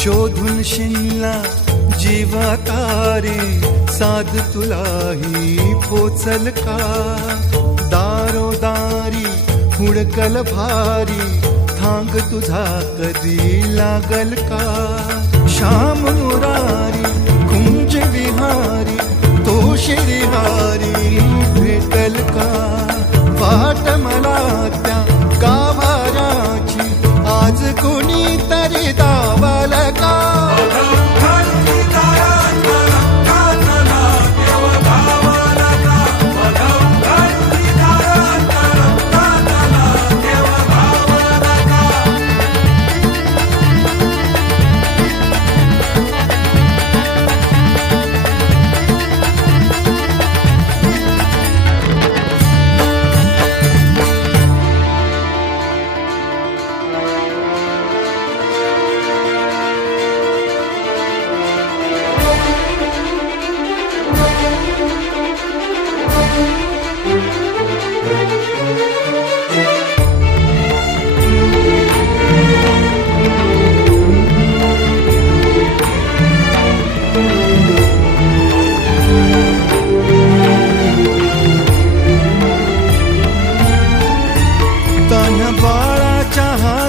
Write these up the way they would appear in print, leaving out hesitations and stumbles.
शोधून शिनला जीवा तारे, साध तुलाही पोचल का? दारोदारी हुडकल भारी, थांग तुझा कधी लागल का? श्याम मुरारी कुंज विहारी, तो श्रीहारी भेटल का? वाट मला त्या गाभाराची, आज कोणी तरी दावाल का?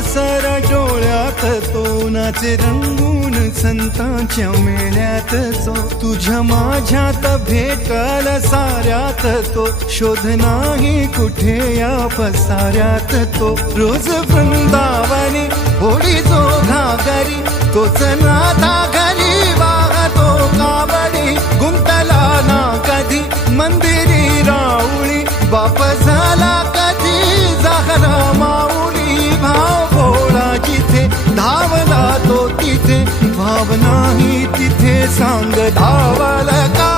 सर डोळ्यात तो नाचे रंगून संतांच्या मेळ्यात तो, तुझ्या माझ्यात भेटल साऱ्यात तो, शोध नाही कुठे या पसाऱ्यात तो. रोज वृंदावनी होडी जो घागरी, तोच नाथा घरी वाहतो कावडी. गुंतला ना कधी मंदिरी राऊळी, बाप झाला कधी जाहरा माऊली. भाव भोळा जिथे धावला तो तिथे, भाव नाही तिथे सांग धावल का?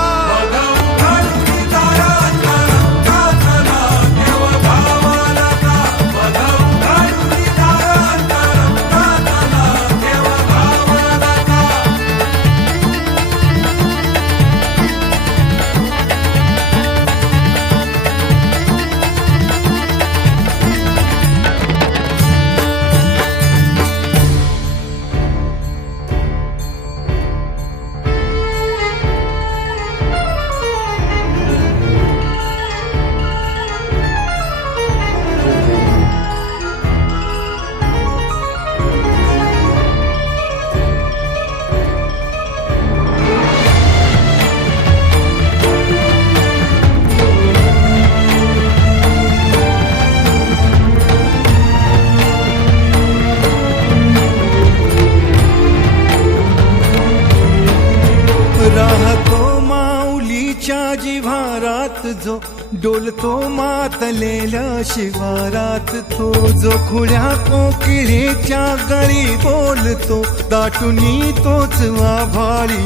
राहतो माऊलीच्या जिव्हारात जो, डोलतो मातलेल्या शिवारात तो. जो खुळ्या कोकिळेच्या गळी बोलतो, दाटुनी तोच आभाळी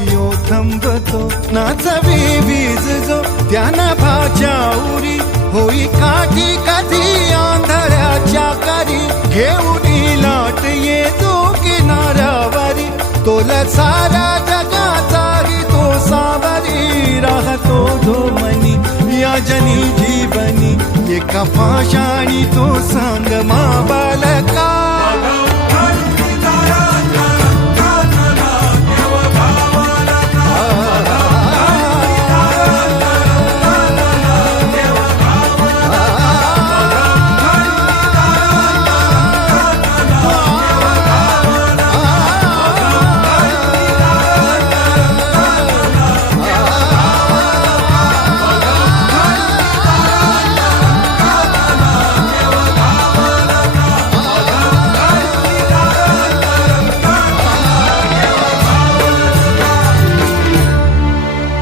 थांबतो. नाचवी वीज जो त्यानं भाच्या उरी, होई काठी कधी आंधळ्याच्या करी. घेऊन लाट येतो किनाऱ्यावरी, तोला सारा जगाचाही तो सावरी. राहतो धोमनी या जनी जीवनी, एका पाषाणी तो सांग मा बालका.